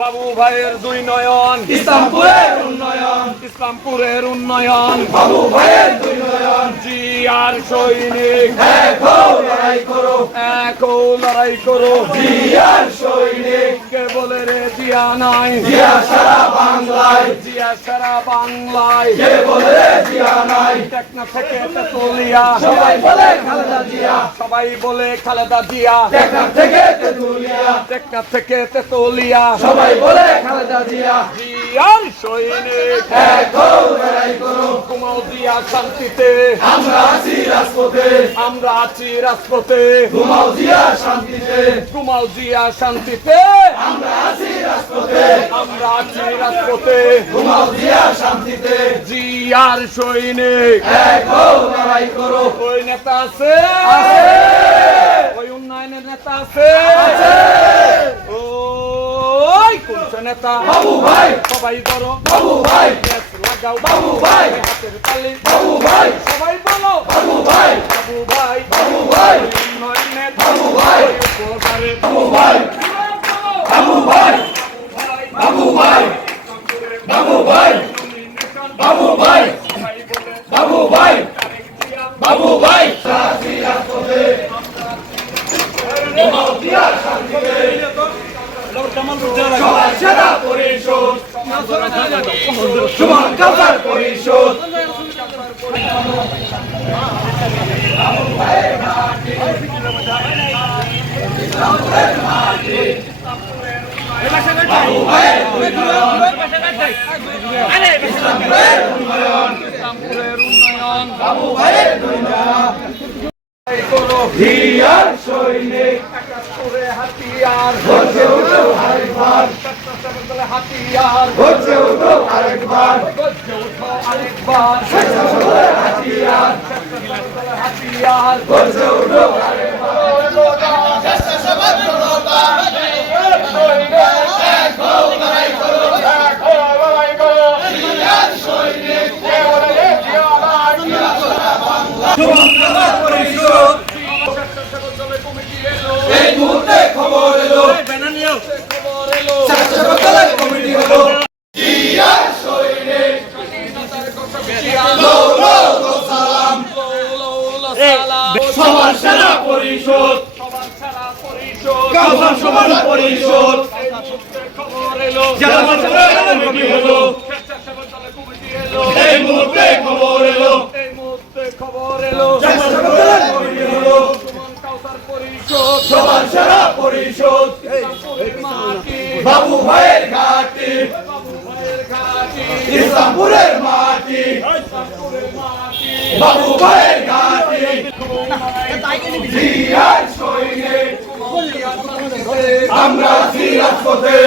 বাবু ভাইয়ের দুই নয়ন। ইসলামপুরের উন্নয়ন। ইসলামপুরের উন্নয়ন। বাবু ভাইয়ের দুই নয়ন। জি আর সৈনিক লড়াই করো। একও লড়াই করো। জিয়ার সৈনিক। কে বলে রে জিয়া নাই? জিয়া সারা বাংলায়। জিয়া সারা বাংলায়। কে বলে জিয়া নাই? টেকনা থেকে তেতুলিয়া। সবাই বলে খালেদা সবাই বলে খালেদা জিয়া। টেকনাফ থেকে তেতুলিয়া। টেকনা থেকে তেতুলিয়া। সবাই বলে খালেদা জিয়া। সৈনিক কুমাও জিয়া শান্তিতে। আমরা আছি রাজপথে। আমরা আছি রাজপথে। ঘুমাও জিয়া শান্তিতে। আমরা আছি রাজপথে। আমরা আছি রাজপথে। ঘুমাও জিয়া শান্তিতে। জিয়ার সৈনিক লড়াই করো। ওই নেতা আছে। ওই উন্নয়নের নেতা আছে ওই কোন নেতা। বাবু ভাই। সবাই ধরো। বাবু ভাই। লাগাও। বাবু ভাই। হাতের তালি বাবু ভাই সবাই বলো বাবু ভাই বাবু ভাই বাবু ভাই উন্নয়নের বাবু ভাই। উপকারে বাবু ভাই বাবু ভাই বাবু ভাই বাবু ভাই বাবু ভাই সবাই বলে বাবু ভাই তারেক জিয়া বাবু ভাই সাথী রাজপথে ঘুমাও জিয়া শান্তিতে সবার সেরা পরিষদ সুমন কাজার পরিষদ উন্নয়ন বাবু ভাইয়ের দুই এই করো জিয়ার সৈনিক একাত্তরে হাতিয়ার গর্জে উঠো আরেকবার হাতিয়ার গর্জে উঠো আরেকবার। গর্জে উঠো আরেকবার। হাতিয়ার। হাতিয়ার। গর্জে উঠো আরেকবার পরিষদ। কাভার সমান পরিষদ। জেলা কমিটি হলো, এই মুহূর্তে খবর এলো। সবার সেরা পরিষদ। বাবু ভাইয়ের ঘাটি, ইসলামপুরের মাটি। বাবু ভাইয়ের ঘাটি। জিয়ার সৈনিক আমরা আছি রাজপথে।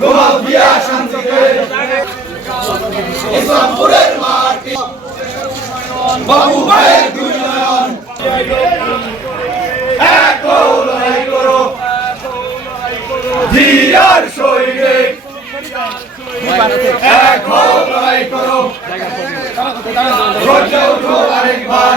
ঘুমাও দিয়া শান্তিতে। ইসলামপুরের মাটি। বাবু এক লড়াই করো। আরেকবার।